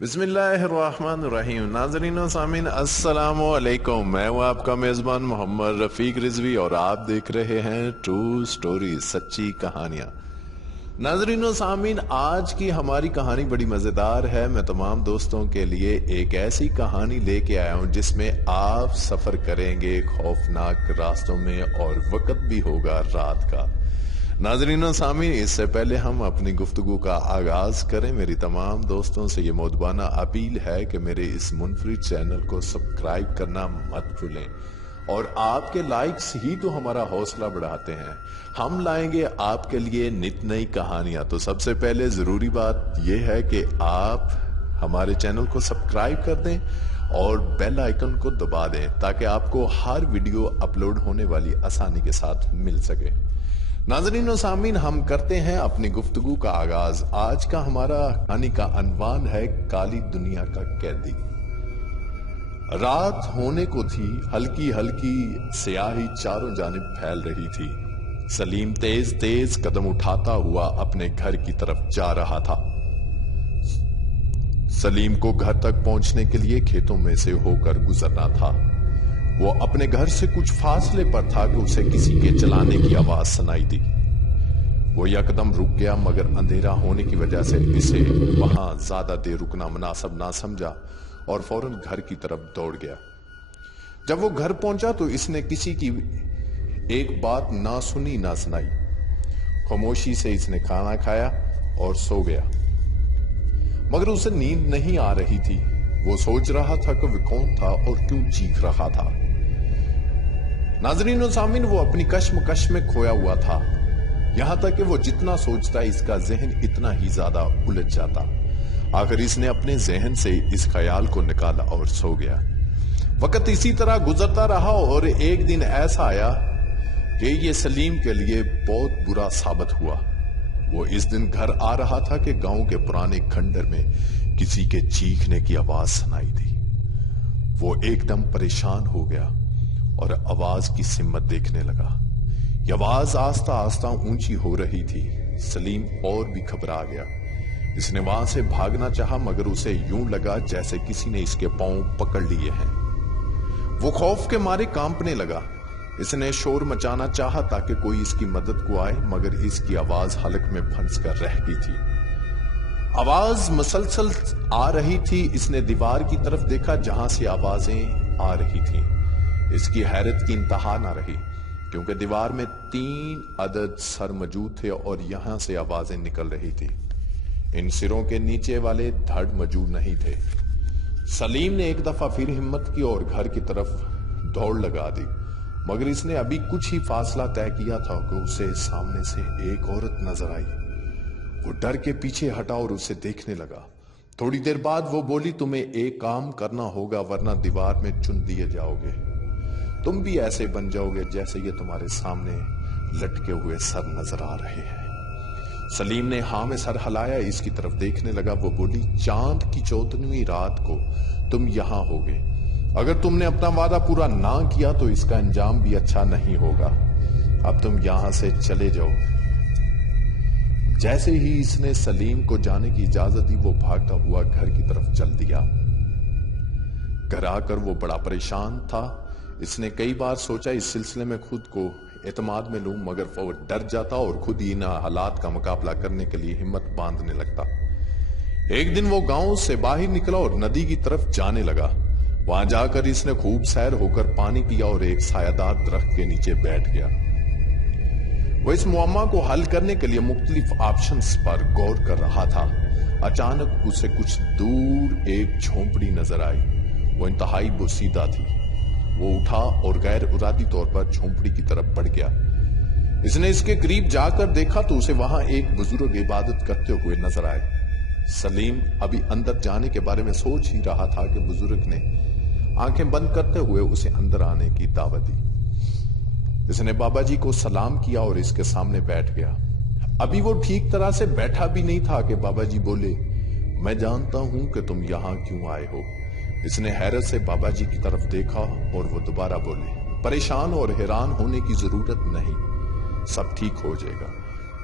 بسم اللہ الرحمن الرحیم۔ ناظرین و سامعین السلام علیکم، میں ہوں آپ کا میزبان محمد رفیق رضوی اور آپ دیکھ رہے ہیں ٹرو سٹوری، سچی کہانیاں۔ ناظرین و سامعین، آج کی ہماری کہانی بڑی مزیدار ہے۔ میں تمام دوستوں کے لیے ایک ایسی کہانی لے کے آیا ہوں جس میں آپ سفر کریں گے خوفناک راستوں میں اور وقت بھی ہوگا رات کا۔ ناظرین و سامعین، اس سے پہلے ہم اپنی گفتگو کا آغاز کریں، میری تمام دوستوں سے یہ مؤدبانہ اپیل ہے کہ میرے اس منفرد چینل کو سبسکرائب کرنا مت بھولیں، اور آپ کے لائکس ہی تو ہمارا حوصلہ بڑھاتے ہیں۔ ہم لائیں گے آپ کے لیے نت نئی کہانیاں۔ تو سب سے پہلے ضروری بات یہ ہے کہ آپ ہمارے چینل کو سبسکرائب کر دیں اور بیل آئیکن کو دبا دیں تاکہ آپ کو ہر ویڈیو اپلوڈ ہونے والی آسانی کے ساتھ مل سکے۔ ناظرین و سامعین، ہم کرتے ہیں اپنی گفتگو کا آغاز۔ آج کا ہمارا کہانی کا عنوان ہے کالی دنیا کا قیدی۔ رات ہونے کو تھی، ہلکی ہلکی سیاہی چاروں جانب پھیل رہی تھی۔ سلیم تیز تیز قدم اٹھاتا ہوا اپنے گھر کی طرف جا رہا تھا۔ سلیم کو گھر تک پہنچنے کے لیے کھیتوں میں سے ہو کر گزرنا تھا۔ وہ اپنے گھر سے کچھ فاصلے پر تھا کہ اسے کسی کے چلانے کی آواز سنائی دی۔ وہ یکدم رک گیا، مگر اندھیرا ہونے کی وجہ سے اسے وہاں زیادہ دیر رکنا مناسب نہ سمجھا اور فوراً گھر کی طرف دوڑ گیا۔ جب وہ گھر پہنچا تو اس نے کسی کی ایک بات نہ سنی نہ سنائی۔ خاموشی سے اس نے کھانا کھایا اور سو گیا، مگر اسے نیند نہیں آ رہی تھی۔ وہ سوچ رہا تھا کہ وہ کون تھا اور کیوں چیخ رہا تھا۔ ناظرین و سامعین، وہ اپنی کشمکش میں کھویا ہوا تھا، یہاں تک کہ وہ جتنا سوچتا اس کا ذہن اتنا ہی زیادہ الجھ جاتا۔ آخر اس نے اپنے ذہن سے اس خیال کو نکالا اور سو گیا۔ وقت اسی طرح گزرتا رہا اور ایک دن ایسا آیا کہ یہ سلیم کے لیے بہت برا ثابت ہوا۔ وہ اس دن گھر آ رہا تھا کہ گاؤں کے پرانے کھنڈر میں کسی کے چیخنے کی آواز سنائی دی۔ وہ ایک دم پریشان ہو گیا اور آواز کی سمت دیکھنے لگا۔ یہ آواز آہستہ آہستہ اونچی ہو رہی تھی۔ سلیم اور بھی گھبرا گیا۔ اس نے وہاں سے بھاگنا چاہا، مگر اسے یوں لگا جیسے کسی نے اس کے پاؤں پکڑ لیے ہیں۔ وہ خوف کے مارے کانپنے لگا۔ اس نے شور مچانا چاہا تاکہ کوئی اس کی مدد کو آئے، مگر اس کی آواز حلق میں پھنس کر رہ گئی تھی۔ آواز مسلسل آ رہی تھی۔ اس نے دیوار کی طرف دیکھا جہاں سے آوازیں آ رہی تھیں۔ اس کی حیرت کی انتہا نہ رہی، کیونکہ دیوار میں 3 عدد سر موجود تھے اور یہاں سے آوازیں نکل رہی تھی۔ ان سروں کے نیچے والے دھڑ موجود نہیں تھے۔ سلیم نے ایک دفعہ پھر ہمت کی اور گھر کی طرف دوڑ لگا دی، مگر اس نے ابھی کچھ ہی فاصلہ طے کیا تھا کہ اسے سامنے سے ایک عورت نظر آئی۔ وہ ڈر کے پیچھے ہٹا اور اسے دیکھنے لگا۔ تھوڑی دیر بعد وہ بولی، تمہیں ایک کام کرنا ہوگا ورنہ دیوار میں چن دیے جاؤ گے۔ تم بھی ایسے بن جاؤ گے جیسے یہ تمہارے سامنے لٹکے ہوئے سر نظر آ رہے ہیں۔ سلیم نے ہاں میں سر ہلایا، اس کی طرف دیکھنے لگا۔ وہ بولی، چاند کی 14ویں رات کو تم یہاں ہوگے۔ اگر تم نے اپنا وعدہ پورا نہ کیا تو اس کا انجام بھی اچھا نہیں ہوگا۔ اب تم یہاں سے چلے جاؤ۔ جیسے ہی اس نے سلیم کو جانے کی اجازت دی، وہ بھاگتا ہوا گھر کی طرف چل دیا۔ گھر آ کر وہ بڑا پریشان تھا۔ اس نے کئی بار سوچا اس سلسلے میں خود کو اعتماد میں لوں، مگر وہ ڈر جاتا اور خود ہی ان حالات کا مقابلہ کرنے کے لیے ہمت باندھنے لگتا۔ ایک دن وہ گاؤں سے باہر نکلا اور ندی کی طرف جانے لگا۔ وہاں جا کر اس نے خوب سیر ہو کر پانی پیا اور ایک سایہ دار درخت کے نیچے بیٹھ گیا۔ وہ اس معمہ کو حل کرنے کے لیے مختلف آپشنز پر غور کر رہا تھا۔ اچانک اسے کچھ دور ایک جھونپڑی نظر آئی۔ وہ انتہائی بوسیدہ تھی۔ وہ اٹھا اور غیر ارادی طور پر جھونپڑی کی طرف بڑھ گیا۔ اس نے اس کے قریب جا کر دیکھا تو اسے وہاں ایک بزرگ عبادت کرتے ہوئے نظر آئے۔ سلیم ابھی اندر جانے کے بارے میں سوچ ہی رہا تھا کہ بزرگ نے آنکھیں بند کرتے ہوئے اسے اندر آنے کی دعوت دی۔ اس نے بابا جی کو سلام کیا اور اس کے سامنے بیٹھ گیا۔ ابھی وہ ٹھیک طرح سے بیٹھا بھی نہیں تھا کہ بابا جی بولے، میں جانتا ہوں کہ تم یہاں کیوں آئے ہو۔ اس نے حیرت سے بابا جی کی طرف دیکھا اور وہ دوبارہ بولے، پریشان اور حیران ہونے کی ضرورت نہیں، سب ٹھیک ہو جائے گا۔